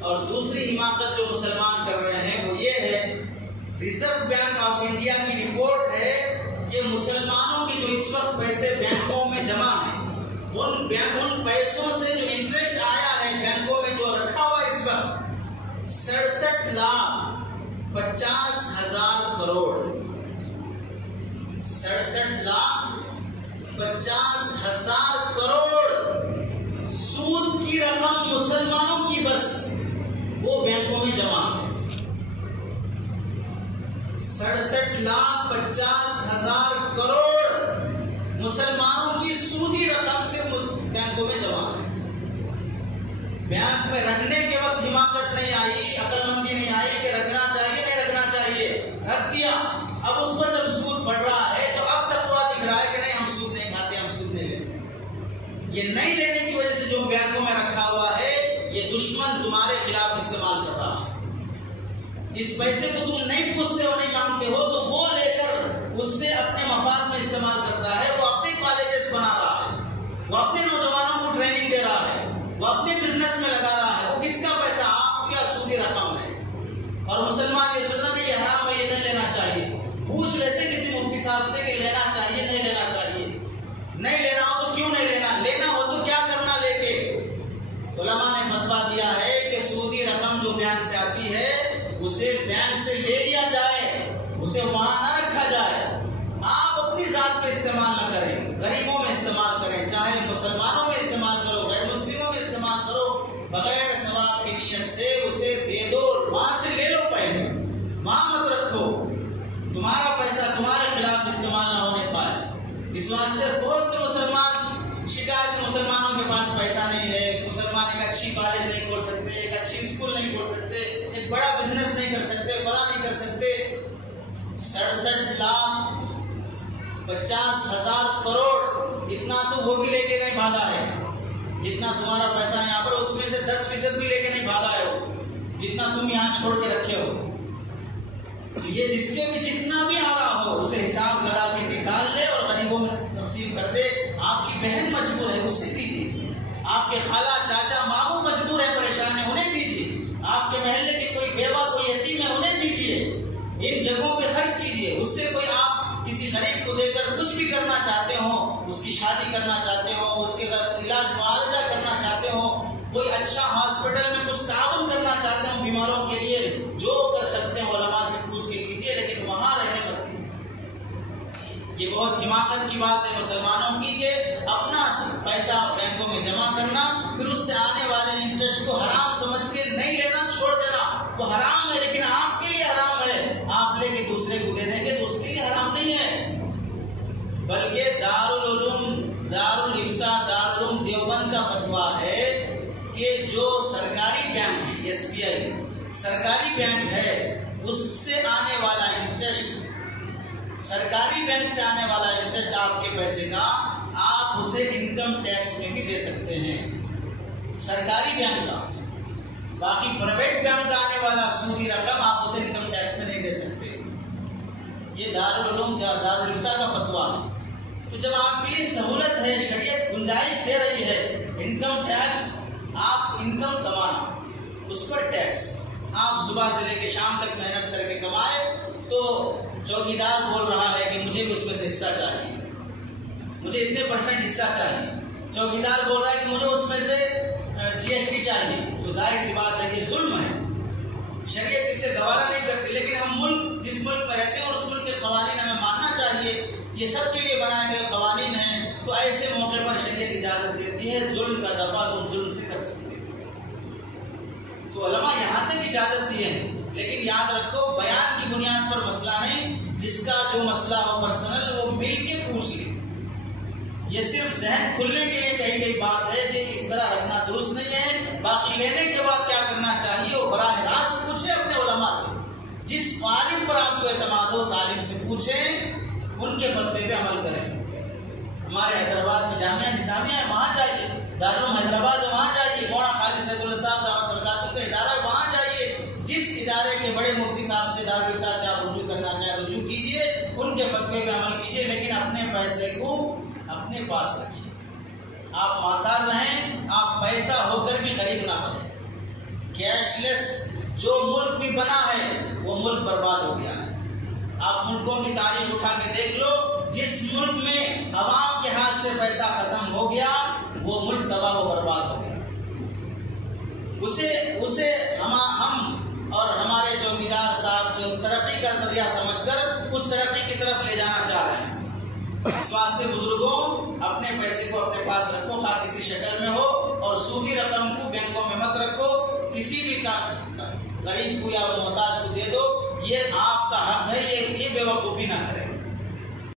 اور دوسری حماقت جو مسلمان کر رہے ہیں وہ یہ ہے، ریزرو بینک آف انڈیا کی رپورٹ ہے کہ مسلمانوں کے جو اس وقت پیسے بینکوں میں جمع ہیں، ان پیسوں سے جو انٹرسٹ آیا ہے بینکوں میں جو رکھا ہوا اس وقت 67,50,000 کروڑ، 67,50,000 کروڑ سود کی رقم مسلمانوں کی بس وہ بینکوں میں جمع ہے۔ 67,50,000 کروڑ مسلمانوں کی سودی رقم سے بینکوں میں جمع ہے۔ بینک میں رکھنے کے وقت حماقت نہیں آئی، عقل مندی نہیں آئی کہ رکھنا چاہیے نہیں رکھنا چاہیے، رکھ دیا۔ اب اس پر جب سود بڑھ رہا ہے تو اب تقویٰ دکھ رہا ہے کہ نہیں، ہم سود نہیں کھاتے، ہم سود نہیں لیتے۔ یہ نہیں لینے کی وجہ سے جو بینکوں میں رکھا ہوا ہے یہ دشمن تمہارے خلاف استعمال کر رہا ہے۔ اس پیسے کو تم نہیں پوچھتے ہو نہیں مانگتے ہو تو وہ لے کر اس سے اپنے مفاد میں استعمال کرتا ہے۔ وہ اپنے کالجز بنا رہا ہے، وہ اپنے نوجوانوں کو ٹریننگ دے رہا ہے، وہ اپنے بزنس میں لگا رہا ہے۔ وہ کس کا پیسہ؟ آپ کا سودی رقم ہے۔ اور مسلمان یہ سوچ رہا کہ یہ حرام ہے، یہ نہیں لینا چاہیے۔ پوچھ لیتے کسی مفتی صاحب سے کہ لینا چاہیے نہیں لینا چاہیے، نہیں لینا ہو تو کیوں نہیں لینا، لینا ہو تو کیا کرنا لے کے۔ علماء نے فتویٰ دیا ہے کہ سودی رقم جو بینک سے آتی ہے اسے بینک سے لے لیا جائے، اسے وہاں نہ رکھا جائے۔ آپ اپنی ذات پہ استعمال نہ کریں، غریبوں میں استعمال کریں، چاہے مسلمانوں میں استعمال کرو، غیر مسلموں میں استعمال کرو، بغیر ثواب کی نیت سے اسے دے دو، وہاں سے لے لو، پہلے وہاں مت رکھو، تمہارا پیسہ تمہارے خلاف استعمال نہ ہونے پائے۔ اس واسطے بہت سے مسلمان شکایت، مسلمانوں کے پاس پیسہ نہیں ہے، مسلمان ایک اچھی کالج نہیں کھول سکتے، ایک اچھی اسکول نہیں کھول سکتے، ایک بڑا بزنس نہیں کر سکتے، فلاں نہیں کر سکتے۔ 67,50,000 کروڑ اتنا تو وہ بھی لے کے نہیں بھاگا ہے، جتنا تمہارا پیسہ یہاں پر اس میں سے 10% بھی لے کے نہیں بھاگا ہے وہ، جتنا تم یہاں چھوڑ کے رکھے ہو۔ یہ جس کے بھی جتنا بھی آ رہا ہو اسے حساب لگا کے نکال لے اور غریبوں میں تقسیم کر دے۔ آپ کی بہن مجبور ہے اسے دیجیے، آپ کے خالہ چاچا ماموں مجبور ہے پریشان ہے انہیں دیجیے، آپ کے محلے کے کوئی بیوہ کوئی یتیم ہے انہیں دیجیے، ان جگہوں پہ خرچ کیجیے۔ اس سے کوئی آپ کسی غریب کو دے کر کچھ بھی کرنا چاہتے ہو، اس کی شادی کرنا چاہتے ہو، اس کے علاج معالجہ کرنا چاہتے ہو، کوئی اچھا ہاسپٹل میں کچھ تعاون کرنا چاہتے ہو بیماروں کے لیے، جو کر سکتے ہیں علماء سے پوچھ کے کیجیے، لیکن وہاں رہنے مت دیجیے۔ یہ بہت حماقت کی بات ہے مسلمانوں کی کہ اپنا پیسہ بینکوں میں جمع کرنا، پھر اس سے آنے والے انٹرسٹ کو حرام سمجھ کے نہیں لینا، چھوڑ دینا۔ وہ حرام ہے لیکن آپ کے لیے حرام ہے، آپ لے کے دوسرے کو دے دیں گے تو اس کے لیے حرام نہیں ہے۔ بلکہ دارالفتاء دارالعلوم دیوبند کا فتویٰ ہے کہ جو سرکاری بینک ہے، SBI سرکاری بینک ہے، اس سے آنے والا انٹرسٹ، سرکاری بینک سے آنے والا انٹرسٹ آپ کے پیسے کا، آپ اسے انکم ٹیکس میں بھی دے سکتے ہیں، سرکاری بینک کا۔ باقی پرائیویٹ بینک کا آنے والا سودی رقم آپ اسے انکم ٹیکس میں نہیں دے سکتے۔ یہ دارالعلوم دارالفتاء کا فتویٰ ہے۔ تو جب آپ کے لیے سہولت ہے، شریعت گنجائش دے رہی ہے، انکم ٹیکس، آپ انکم کمانا، اس پر ٹیکس، آپ صبح سے لے کے شام تک محنت کر کے کمائے تو چوکیدار بول رہا ہے کہ مجھے اس میں سے حصہ چاہیے، مجھے اتنے % حصہ چاہیے، چوکیدار بول رہا ہے کہ مجھے اس میں سے GST چاہیے، تو ظاہر سی بات ہے کہ ظلم ہے، شریعت اسے گوارا نہیں کرتی۔ لیکن ہم ملک جس ملک میں رہتے ہیں اور اس ملک کے قوانین ہمیں ماننا چاہیے، یہ سب کے لیے بنائے گئے قوانین ہیں، تو ایسے موقع پر شریعت اجازت دیتی ہے ظلم کا دفع تم ظلم سے کر سکتے ہو۔ تو علماء یہاں تک اجازت دیے ہیں، لیکن یاد رکھو بیان کی بنیاد پر مسئلہ نہیں، جس کا جو مسئلہ ہو پرسنل وہ مل کے پوچھ لے۔ یہ صرف ذہن کھلنے کے لیے کہی گئی بات ہے کہ اس طرح رکھنا درست نہیں ہے۔ باقی لینے کے بعد کیا کرنا چاہیے وہ براہ راست پوچھیں اپنے علماء سے، جس عالم پر آپ کو اعتماد ہو اس عالم سے پوچھیں، ان کے فتوے پہ عمل کریں۔ ہمارے حیدرآباد میں جامعہ نظامیہ ہے، وہاں جائیے، دارالعلوم حیدرآباد ہے وہاں جائیے، مولانا خالد سیف اللہ صاحب دعوت برکاتہ کا ادارہ ہے وہاں جائیے، جس ادارے کے بڑے مفتی صاحب سے دارالفتاء سے آپ رجوع کرنا چاہیں رجوع کیجیے، ان کے فتوے پہ عمل کیجیے، لیکن اپنے پیسے کو اپنے پاس رکھیے۔ آپ مالدار رہیں، آپ پیسہ ہو کر بھی غریب نہ بنیں۔ کیش لیس جو ملک بھی بنا ہے وہ ملک برباد ہو گیا ہے. آپ ملکوں کی تاریخ اٹھا کے دیکھ لو، جس ملک میں عوام کے ہاتھ سے پیسہ ختم ہو گیا وہ ملک تباہ و برباد ہو گیا. اسے ہم اور ہمارے چوکیدار صاحب جو ترقی کا ذریعہ سمجھ کر اس ترقی کی طرف لے جانا چاہ رہے ہیں. اس واسطے بزرگوں اپنے پیسے کو اپنے پاس رکھو، خواہ کسی شکل میں ہو، اور سودی رقم کو بینکوں میں مت رکھو. کسی بھی غریب کو یا محتاج کو دے دو، یہ آپ کا حق ہے. یہ بے وقوفی نہ کرے.